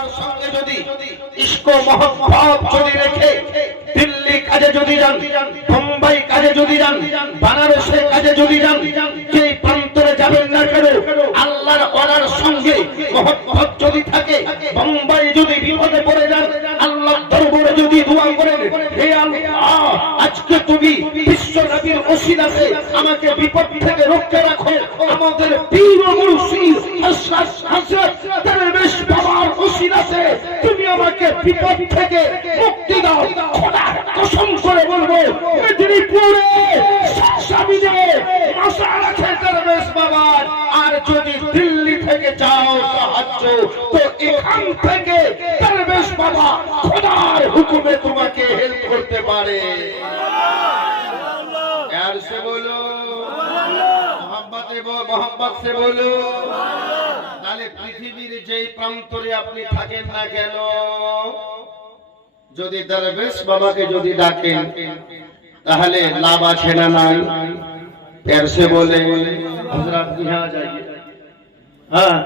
ওনার সঙ্গে যদি ইশক মহব্বত যদি রেখে দিল্লি কাজে যদি যান, বোম্বাই কাজে যদি যান, বানারসে কাজে যদি যান, যেই প্রান্তরে যাবেন না কেন আল্লাহর ওনার সঙ্গে মহব্বত যদি থাকে, বোম্বাই যদি বিপদে পড়ে যান আল্লাহর দরবারে যদি দোয়া করেন, হে আল্লাহ আজকে তুমি বিশ্ব নবীর ওসিলাতে আমাকে বিপদ থেকে রক্ষা রাখো, আমাদের পীর ও মুর্শিদ হযরত দরবেশ বাবার ওসিলাতে তুমি আমাকে বিপদ থেকে মুক্তি দাও। খোদার কসম করে বলবো মেদিনীপুরে সাবিনে মাসা রাখে দরবেশ বাবার। আর যদি দিল্লি থেকে যাও সাহায্য, তো এখান থেকে দরবেশ বাবা খোদার হুকুমে তোমাকে হেল্প করতে পারে। प्यार से बोलो, मोहब्बत से बोलो। তাহলে পৃথিবীর যেই প্রান্তরে আপনি থাকেন না কেন, যদি দরবেশ বাবাকে যদি ডাকেন তাহলে লাভ আছে না নাই? प्यार से बोले हजरत यहाँ जाइए, हाँ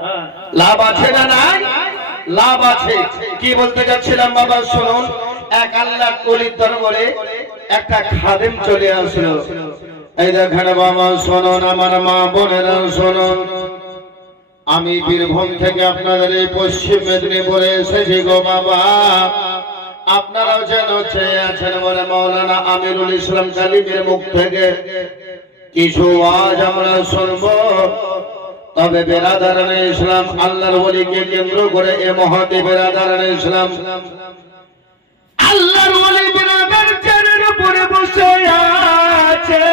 লাভ আছে না নাই? লাভ আছে। কি বলতে যাচ্ছিলাম বাবা শুনুন, এক আল্লাহর ওলির দরবারে একটা খাদেম চলে আসলো। এই দেখেন বাবা শুনুন, আমার মা বোনেরা শুনুন, আমি বীরভূম থেকে আপনাদের এই পশ্চিম মেদিনীপুরে এসেছি গো বাবা। আপনারাও যেন চেয়ে আছেন বলে মাওলানা আমিরুল ইসলাম কালিমের মুখ থেকে কিছু আজ আমরা শুনবো। তবে বেরাদারানে ইসলাম আল্লাহর ওলিকে কেন্দ্র করে এ মহতে বেরাদারানে ইসলাম আল্লাহর ওলি বিরাদার চেয়ারের উপরে বসে আছে।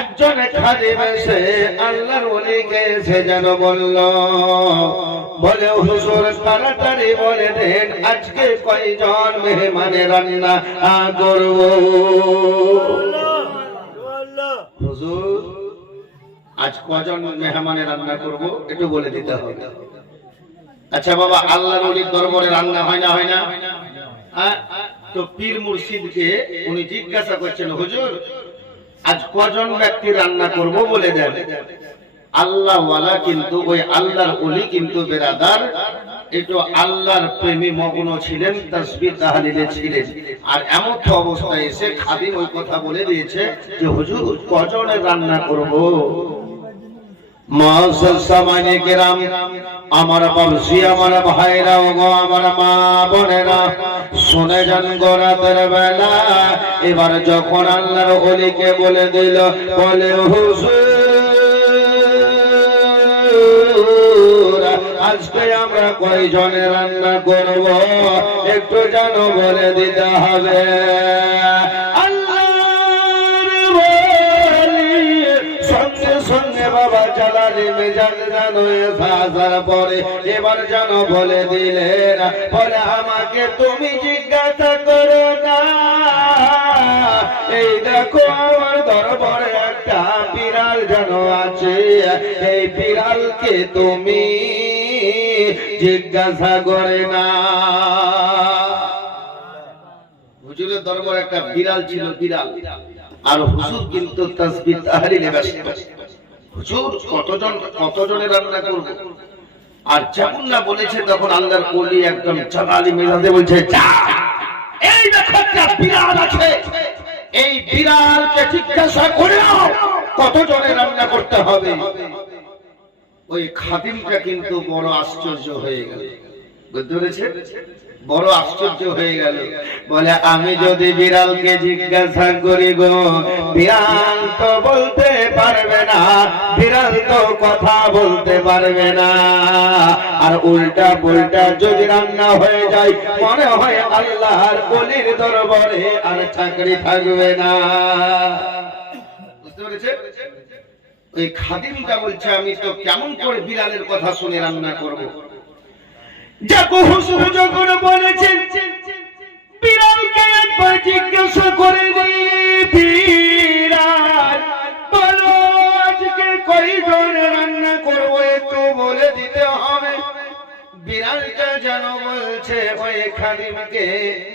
একজন খাদেম এসে আল্লাহর ওলিকে এসে যেন বলল, বলে হুজুর তাড়াতাড়ি বলে দেন আজকে কয়জন মেহমানের রান্না করব। হুজুর আজ কজন মেহমানের রান্না করব একটু বলে দিতে হবে। আচ্ছা বাবা, আল্লাহর ওলির দরবারে রান্না হয় না, হয় না? তো পীর মুর্শিদকে উনি জিজ্ঞাসা করছেন, হুজুর আজ কজন ব্যক্তি রান্না করব বলে দেন। আল্লাহ ওয়ালা কিন্তু ওই আল্লাহর ওলি কিন্তু বেরাদার একটু আল্লাহর প্রেমে মগ্ন ছিলেন, তাসবিহ তাহলিলে ছিলেন। আর এমন তো অবস্থায় এসে খাদিম ওই কথা বলে দিয়েছে যে হুজুর কজনের রান্না করব। আমার বাবজি, আমার ভাইরা ও গো আমার মা বোনেরা শুনে যান গো রাতের বেলা। এবার যখন আল্লাহর ওলিকে বলে দিল, বলে হুজুর আজকে আমরা কয়জনে রান্না করব একটু যেন বলে দিতে হবে। সঙ্গে বাবা জ্বালানি মেজাজ যেন আসার পরে এবার যেন বলে দিলেন, বলে আমাকে তুমি জিজ্ঞাসা করো না, এই দেখো আমার দরবারে একটা বিড়াল যেন আছে, এই বিড়ালকে তুমি জিজ্ঞাসা করে না। হুজুরের দরবারে একটা বিড়াল ছিল, বিড়াল। আর হুজুর কিন্তু তাসবিহ তাহলিলে ব্যস্ত। হুজুর কতজনের রান্না করব? আর যেমন না বলেছে তখন আল্লাহর ওলি একদম জালালি মেজাজে বলছে, যা এই দেখো একটা বিড়াল আছে, এই বিড়ালকে জিজ্ঞাসা করে নাও কতজনের রান্না করতে হবে। ওই খাদিমটা কিন্তু বড় আশ্চর্য হয়ে গেল, বুঝতে পেরেছে? বড় আশ্চর্য হয়ে গেল। বলে আমি যদি বিড়ালকে জিজ্ঞাসা করি গো, বিড়াল তো বলতে পারবে না, বিড়াল তো কথা বলতে পারবে না। আর উল্টা পুল্টা যদি রান্না হয়ে যায় মনে হয় আল্লাহর ওলির দরবারে আর চাকরি থাকবে না। বুঝতে পেরেছে? ওই খাদিমটা বলছে আমি তো কেমন করে বিড়ালের কথা শুনে রান্না করব। যাকো হুজুর যখন বলেছেন বিড়ালকে একবার জিজ্ঞাসা করে বিড়াল বলো আজকে কয়জন রান্না করবো একটু বলে দিতে হবে। বিড়ালটা যেন বলছে ওই খাদিমকে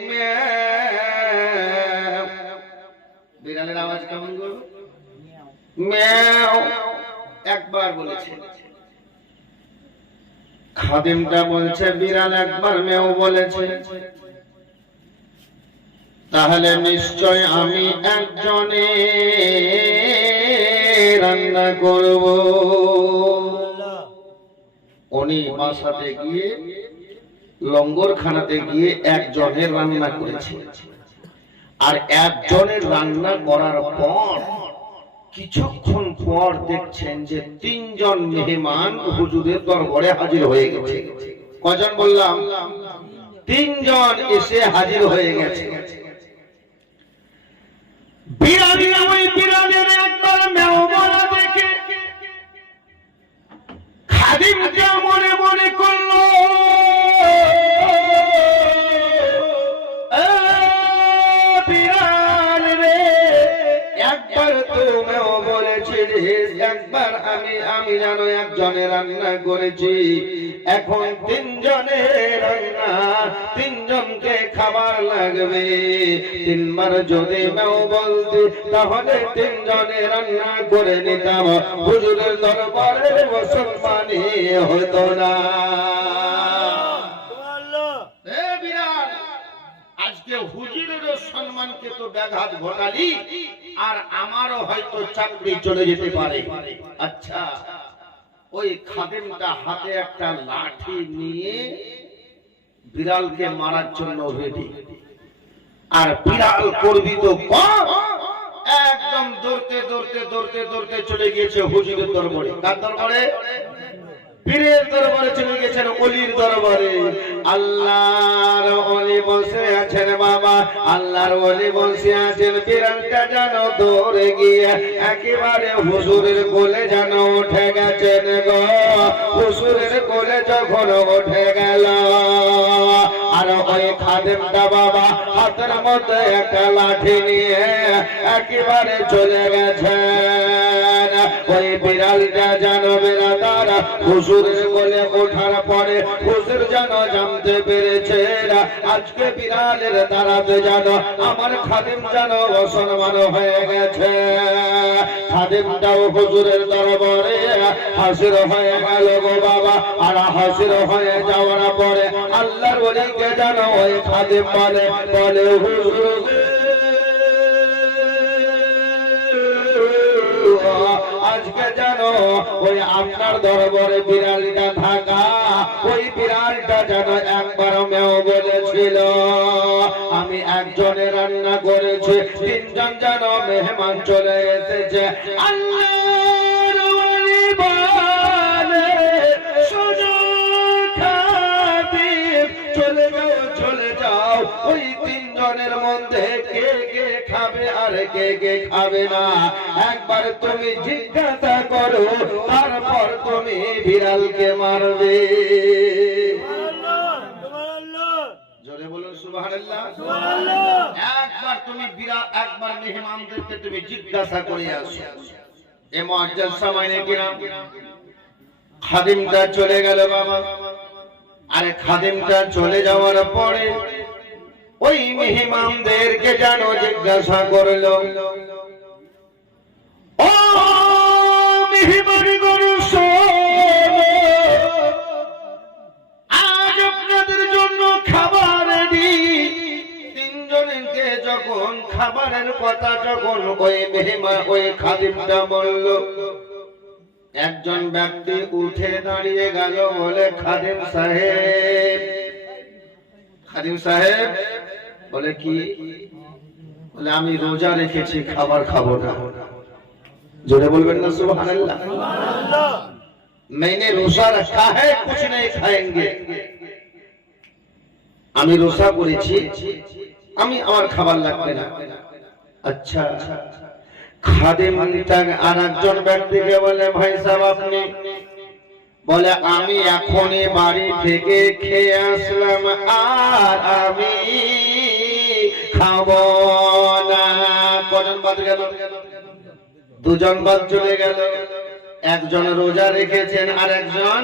ম্যাও। বিড়ালের আওয়াজ কেমন গো? ম্যাও। একবার বলেছে। খাদিমটা বলছে বিড়াল একবার মেও বলেছে, তাহলে নিশ্চয় আমি একজনে রান্না করব। উনি বাসাতে গিয়ে লঙ্গরখানাতে গিয়ে একজনের রান্না করেছে। আর একজনের রান্না করার পর কিছুক্ষণ পর দেখছেন যে তিনজন মেহমান হুজুরের দরবারে হাজির হয়ে গেছে। কজন বললাম? তিনজন এসে হাজির হয়ে গেছে। বিড়ালের একবার মেও বলা দেখে খাদিমকে মনে মনে করলো, বিড়াল রে, একবার তো মেও বলেছি, একবার আমি জানো একজনের রান্না করেছি, এখন তিনজনের রান্না, তিনজনকে খাবার লাগবে। তিনবার যদি মেও বলতে তাহলে তিনজনের রান্না করে নিতাম, হুজুরের দরবারে মুসলমানি হতো না। আজকে হুজুরের সম্মানকে তো ব্যাঘাত ঘটালি, আর আমারও হয়তো চাকরি চলে যেতে পারে। আচ্ছা, ওই খাদিমটা হাতে একটা লাঠি নিয়ে বিড়ালকে মারার জন্য রেডি। আর বিড়াল করবি তো কম, একদম দৌড়তে দৌড়তে দৌড়তে দৌড়তে চলে গিয়েছে হুজুরের দরবারে। কার দরবারে? পীরের দরবারে চলে গেছেন, ওলির দরবারে। আল্লাহর ওলি বসে আছেন বাবা, আল্লাহর ওলি বসে আছেন। বিড়ালটা যেন দৌড়ে গিয়ে একেবারে হুজুরের কোলে যেন উঠে গেছেন গো। হুজুরের কোলে যখন উঠে গেল, আর ওই খাদিমটা বাবা হাতের মধ্যে একটা লাঠি নিয়ে একেবারে চলে গেছেন। ওই বিড়ালটা যেন বেরাদার হুজুরের কোলে ওঠার পরে হুজুর যেন জানতে পেরেছে আজকে বিড়ালের দ্বারাতে যেন আমার খাদিম যেন অসম্মান হয়ে গেছে। খাদিমটাও হুজুরের দরবারে হাজির হয়ে গেল গো বাবা। আর হাজির হয়ে যাওয়ার পরে আল্লাহর ওলিকে যেন ওই খাদিম বলে হুজুর আজকে জানো ওই আপনার দরবারে বিড়ালটা থাকা, ওই বিড়ালটা যেন একবার মেও বলেছিল আমি একজনে রান্না করেছি, তিনজন যেন মেহমান চলে এসেছে। আল্লাহর ওলি বলে চলে যাও, ওই তিনজনের মধ্যে কে কে খাবে আর কে কে খাবে না একবার তুমি জিজ্ঞাসা করো, তারপর তুমি বিড়ালকে মারবে। জোরে বলুন সুবহানাল্লাহ। একবার তুমি একবার মেহমানদেরকে তুমি জিজ্ঞাসা করে আসো। এ মুআজ্জাজ সময় নাকি না? খাদিমটা চলে গেল বাবা। আরে খাদিমটা চলে যাওয়ার পরে ওই মেহমানদেরকে যেন জিজ্ঞাসা করলো, ও মেহমানগণ শোনো, আজ আপনাদের জন্য খাবার দিই। তিনজনকে যখন খাবারের কথা যখন ওই মেহমান ওই খাদিমটা বলল, একজন ব্যক্তি উঠে দাঁড়িয়ে গেল, বলে খাদিম সাহেব। খাদিম সাহেব বলে কি? বলে আমি রোজা রেখেছি, খাবার খাবো না। जोरे बोलবেন না সুবহানাল্লাহ। मैंने रोजा रखा है, कुछ नहीं खाएंगे। আমি রোজা করেছি, আমি আমার খাবার লাগবে না। আচ্ছা, খাদিমটা আরেকজন ব্যক্তিকে বলে, ভাই সাহেব আপনি? বলে আমি এখনই বাড়ি থেকে খেয়ে আসলাম, আর আমি খাবো না। কজন বাদ গেল? দুজন বাদ চলে গেল। একজন রোজা রেখেছেন, আর একজন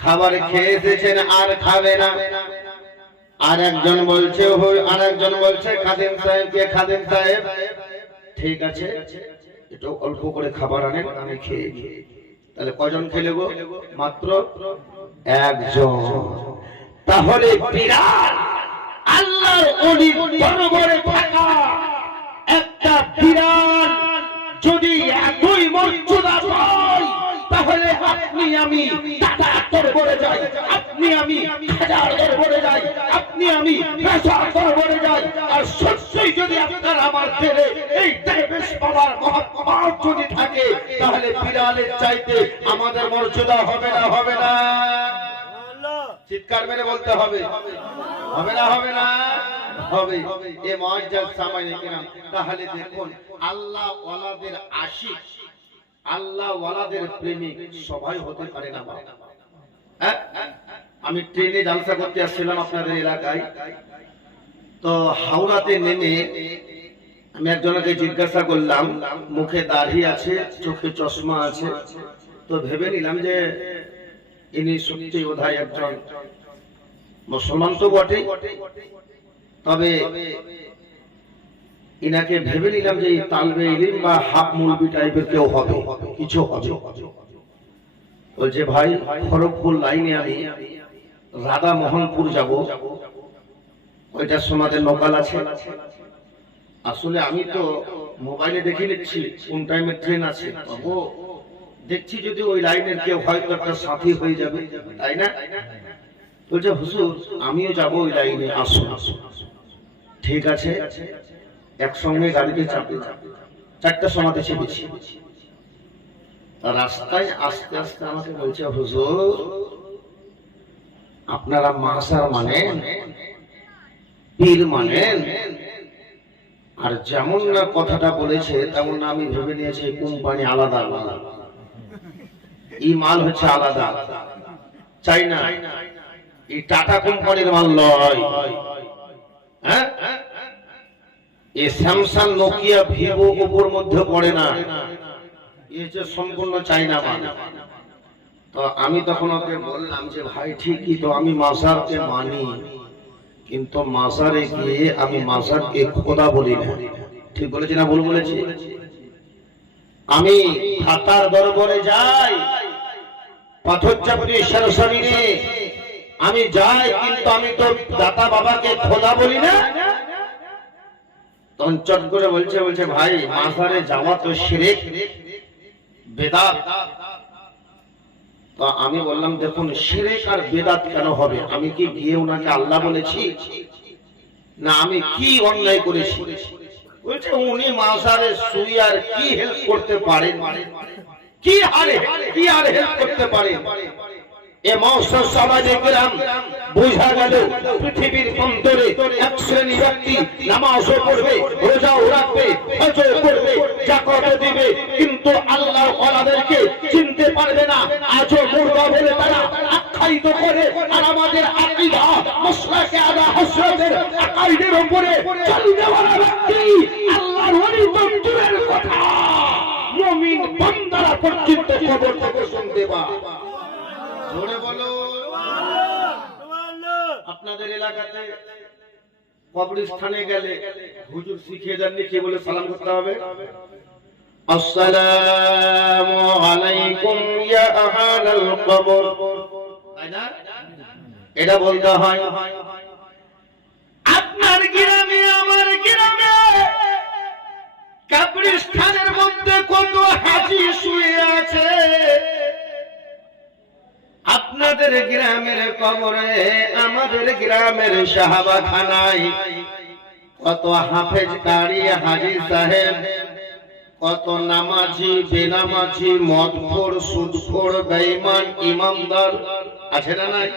খাবার খেয়ে এসেছেন আর খাবে না। আর একজন বলছে খাদিম সাহেবকে, খাদিম সাহেব ঠিক আছে, একটু অল্প করে খাবার আনেন, আমি খেয়ে। তাহলে কজন খেলে গো? মাত্র একজন। তাহলে বিরাট আল্লাহর ওলির দরবারে থাকা একটা বিরাট যদি এতই মর্যাদা পায়, তাহলে আপনি আমি টাটা দরবারে যাই, আপনি আমি হাজার দরবারে যাই, আপনি আমি পেশার দরবারে যাই, আর সত্যই যদি আপনার আমার ছেলে এই দেবেশ বাবার মহাত্মার যদি থাকে, তাহলে বিড়ালের চাইতে আমাদের মর্যাদা হবে না? হবে না? চিৎকার মেরে বলতে হবে, হবে না? হবে না? হবে। এ মুআজ্জাজ সামাইনে কিরাম, তাহলে দেখুন আল্লাহ ওয়ালাদের আশিক, আল্লাহ ওয়ালাদের প্রেমিক সবাই হতে পারে না। হ্যাঁ, আমি ট্রেনে জালসা করতে আসছিলাম আপনাদের এলাকায়, তো হাওড়াতে নেমে আমি একজনকে জিজ্ঞাসা করলাম, মুখে দাড়ি আছে, চোখে চশমা আছে, তো ভেবে নিলাম যে ইনি সত্যি বোধহয় একজন মুসলমান তো বটে, তবে ইনাকে ভেবে নিলাম যে তালবে ইলম বা হাফ মুলবি টাইপের কেউ হবে, কিছু হবে। বলছে ভাই খড়গপুর লাইনে আমি রাধা মোহনপুর যাব, ওইটার সমাজে লোকাল আছে। আসলে আমি তো মোবাইলে দেখে নিচ্ছি কোন টাইমে ট্রেন আছে, ও দেখছি যদি ওই লাইনের কেউ হয়তো একটা সাথী হয়ে যাবে, তাই না? বলছে হুজুর আমিও যাব ওই লাইনে, আসুন। ঠিক আছে, একসঙ্গে গাড়িতে চাপে 4টার সময় চেপেছি। রাস্তায় আস্তে আস্তে আমাকে বলছে হুজুর আপনারা মাসার মানেন, পীর মানেন? আর যেমন না কথাটা বলেছে তেমন না আমি ভেবে নিয়েছি কোম্পানি আলাদা আলাদা, এই মাল হচ্ছে আলাদা, চাই না এই টাটা কোম্পানির মাল নয়। হ্যাঁ, এই স্যামসাং নোকিয়া ভিভো ওপোর মধ্যে পড়ে না, এই যে সম্পূর্ণ চাইনা মাল। তো আমি তখন ওকে বললাম যে ভাই ঠিকই তো, আমি মাজারকে মানি, কিন্তু মাজারে গিয়ে আমি মাজারকে খোদা বলি না। ঠিক বলেছি না ভুল বলেছি? আমি খাতার দরবারে যাই, পাথর চাপড়ি সরসরিনে আমি যাই, কিন্তু আমি তো দাতা বাবাকে খোদা বলি না। তখন চট করে বলছে ভাই মাজারে যাওয়া তো শিরক বেদাত। তো আমি বললাম দেখুন শিরক আর বেদাত কেন হবে? আমি কি গিয়ে ওনাকে আল্লাহ বলেছি? না আমি কি অন্যায় করেছি? বলছে উনি মাজারে শুয়ে আর কি হেল্প করতে পারেন, কি আর হেল্প করতে পারেন? এ মওসর সমাজে গ্রাম বুঝা গেল পৃথিবীর অন্তরে এক শ্রেণী ব্যক্তি নামাজও পড়বে, রোজাও রাখবে, হজও করবে, যাকাত দিবে, কিন্তু আল্লাহর ওয়ালাদেরকে চিনতে পারবে না। আজও মুর্দা বলে তারা আখ্যায়িত করে। আর আমাদের আকীদা মাসলাকে আলা হযরতের আকাইদের উপরে চলতে ওয়ালা ব্যক্তি আল্লাহর ওলি তো দূরের কথা, মুমিন বান্দারা পর্যন্ত খবর থেকে শুনতে পায়। জোরে বলো। আপনাদের এলাকাতে কবরস্থানে গেলে হুজুর শিখিয়ে দেননি কি বলে সালাম করতে হবে? আসসালামু আলাইকুম ইয়া আহলাল কবর, তাই না? এটা বলতে হয়। আপনার গ্রামে আমার গ্রামে কবরস্থানের মধ্যে কত হাজী শুয়ে আছে, আপনাদের গ্রামের কবরে আমাদের গ্রামের সাহাবাখানায় কত হাফেজ কারি হাজী সাহেব, কত নামাজি বেনামাজি মদখোর সুদখোর বেঈমান ইমামদার আছে না নাই?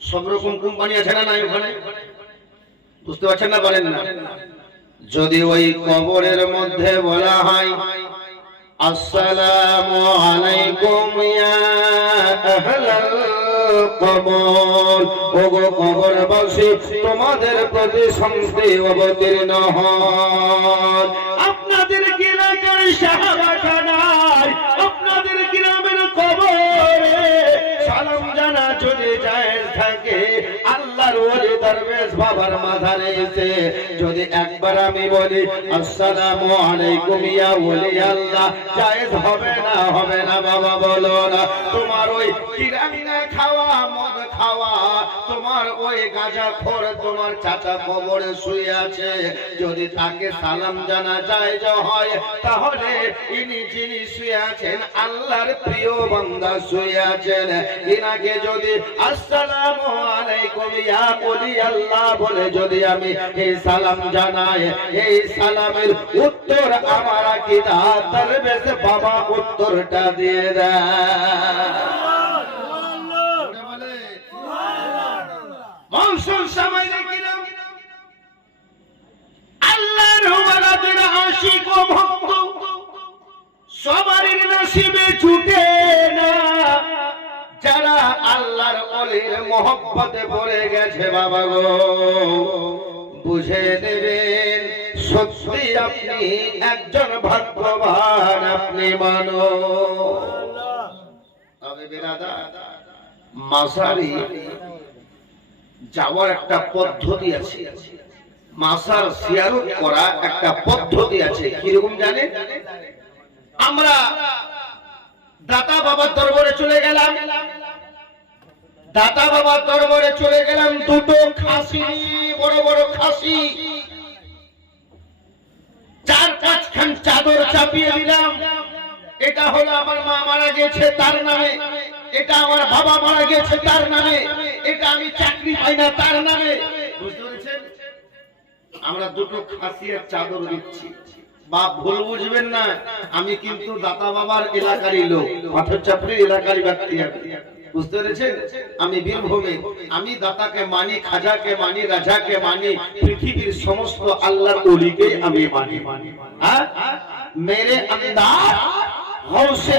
সব রকম কোম্পানি আছে না নাই ওখানে? বুঝতে পারছেন না? বলেন না। যদি ওই কবরের মধ্যে বলা হয় আসসালামু আলাইকুম ইয়া আহলাল কবর, ওগো কবরবাসী তোমাদের প্রতি শান্তি অবতীর্ণ হন। আপনাদের এলাকার সাহাবাখানায় আপনাদের গ্রামের কবরে সালাম জানা যদি জায়েজ থাকে, আল্লাহর ওলি দরবেশ নিয়াজ বাবার মাজারে এসে যদি একবার আমি বলি আসসালামু আলাইকুম ইয়া ওলি আল্লাহ, জায়েজ হবে না বাবা বলো না? তোমার ওই কিরাঙ্গা খাওয়া, মদ খাওয়া, তোমার ওই গাঁজাখোর তোমার চাচা কবরে শুয়ে আছে, যদি তাকে সালাম জানা যায় হয়, তাহলে ইনি যিনি শুয়ে আছেন আল্লাহর প্রিয় বান্দা শুয়ে আছেন, ইনাকে যদি আসসালামু আলাইকুম ইয়া ওলি আল্লাহ বলে যদি আমি এই সালাম জানাই, এই সালামের উত্তর আমার আকীদা দরবেশ বাবা উত্তরটা দিয়ে দেয়। মৌসুম সময় দেখিলাম আল্লাহর ওয়ালাদের আশিক ও ভক্ত সবারই নসিবে জুটে না, যারা আল্লাহর ওলির মহব্বতে পড়ে গেছে বাবা গো, বুঝে নেবেন সত্যি আপনি একজন ভাগ্যবান, আপনি মানো। তবে বিরাদার, মাজারে যাওয়ার একটা পদ্ধতি আছে, মাজার জিয়ারত করা একটা পদ্ধতি আছে। কিরকম জানেন? আমরা দাতা বাবার দরবারে চলে গেলাম, দাতা বাবার দরবারে চলে গেলাম, দুটো খাসি, বড় বড় খাসি, 4-5 খান চাদর চাপিয়ে দিলাম। এটা হলো আমার মা মারা গেছে তার নামে, এটা আমার বাবা মারা গেছে তার নামে, এটা আমি চাকরি পাই না তার নামে। বুঝতে পেরেছেন? আমরা দুটো খাসি আর চাদর দিচ্ছি। বাপ ভুল বুঝবেন না, আমি কিন্তু দাতা বাবার এলাকারই লোক, পাথরচাপড়ির এলাকারই ব্যক্তি। বুঝতে পেরেছেন? আমি বীরভূমে, আমি দাতাকে মানি, খাজাকে মানি, রাজাকে মানি, পৃথিবীর সমস্ত আল্লাহর ওলিকে আমি মানি। হ্যাঁ, मेरे अंदर गौसे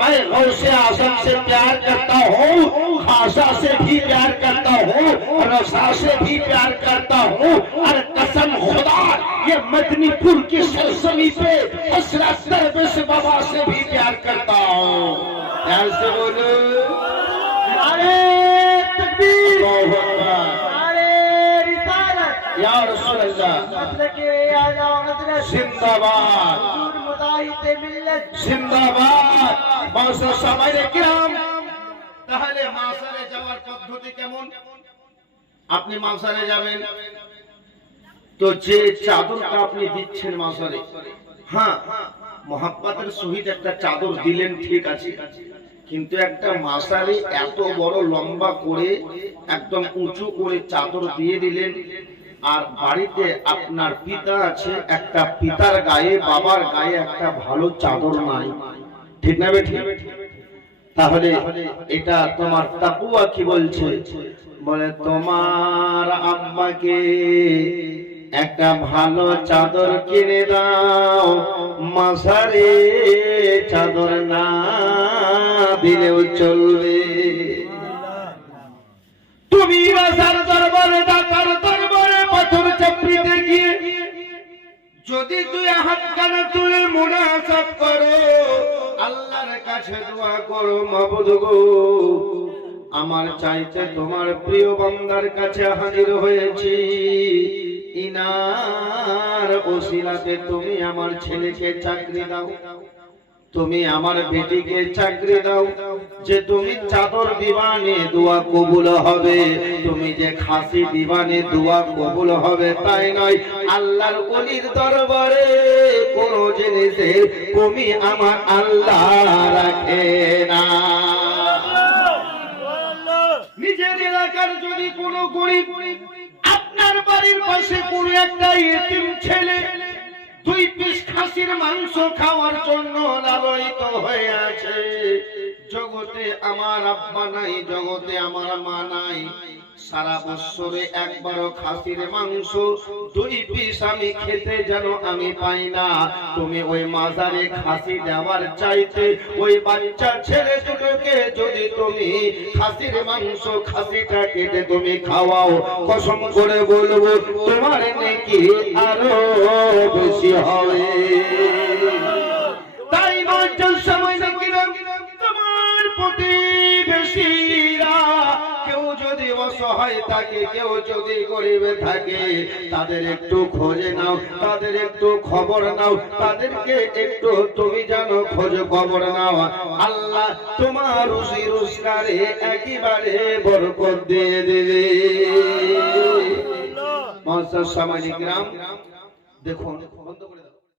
मैं गौसे आजम से प्यार करता हूँ, खासा से भी प्यार करता हूँ, रसा से भी प्यार करता हूँ, और कसम खुदा ये मदनीपुर की सरजमी पे हसरत दरवेश बाबा से भी प्यार करता हूँ। प्यार से बोलो नारे तकबीर, नारे रिसालत, या रसूल अल्लाह, जिंदाबाद, जिंदाबाद। মাসার সবাইরে কিরাম, তাহলে মাসারে যাওয়ার পদ্ধতি কেমন? আপনি মাসারে যাবেন তো যে চাদরটা আপনি দিচ্ছেন মাসারে, হ্যাঁ মোহাব্বতের সহিত একটা চাদর দিলেন, ঠিক আছে, কিন্তু একটা মাসারে এত বড় লম্বা করে একদম উঁচু করে চাদর দিয়ে দিলেন, আর বাড়িতে আপনার পিতা আছে, একটা পিতার গায়ে, বাবার গায়ে একটা ভালো চাদর নাই, ঠিক না বেঠিক? তাহলে এটা তোমার তাকওয়া কি বলছে? বলে তোমার আব্বাকে একটা ভালো চাদর কিনে দাও, মাসারে চাদর না দিলেও চলবে। তুমি রাজার দরবারে, দাতার দরবারে, পাথর চাপড়িতে গিয়ে যদি 2 হাত কানে তুলে মুনাজাত করো, আল্লাহর কাছে দোয়া করো, মাবুদ গো আমার চাইতে তোমার প্রিয় বান্দার কাছে হাজির হয়েছি, ইনার ওসিলাতে তুমি আমার ছেলেকে চাকরি দাও, তুমি আমার বেটিকে চাকরি দাও, যে তুমি চাদর দিবানে দোয়া কবুল হবে, তুমি যে খাসি দিবানে দোয়া কবুল হবে, তাই নয় আল্লাহর ওলির দরবারে কোন জিনিসের কমি আমার আল্লাহ রাখে না। নিজের এলাকার যদি কোনো গরিব, আপনার বাড়ির পাশে কোনো একটা ইতিম ছেলে 2 পিস খাসির মাংস খাওয়ার জন্য লালয়িত হয়ে আছে, জগতে আমার আব্বা নাই, জগতে আমার মা নাই, সারা বছরে একবারও খাসির মাংস 2 পিস আমি খেতে যেন আমি পাই না, তুমি ওই মাজারে খাসি দেওয়ার চাইতে ওই বাচ্চা ছেলে দুটোকে যদি তুমি খাসির মাংস, খাসিটা কেটে তুমি খাওয়াও, কসম করে বলবো তোমার নেকি আরো বেশি হবে। তাই মাঝের সময় নাকি তোমার প্রতিবেশীরা কেউ যদি অসহায় থাকে, কেউ যদি গরিব থাকে, তাদের একটু খোঁজে নাও, তাদের একটু খবর নাও, তাদেরকে একটু তুমি জানো খোঁজ খবর নাও। আল্লাহ তোমার রুজি রোজগারে একেবারে বরকত দিয়ে দেবে। সামাজিক গ্রাম দেখুন, বন্ধ করে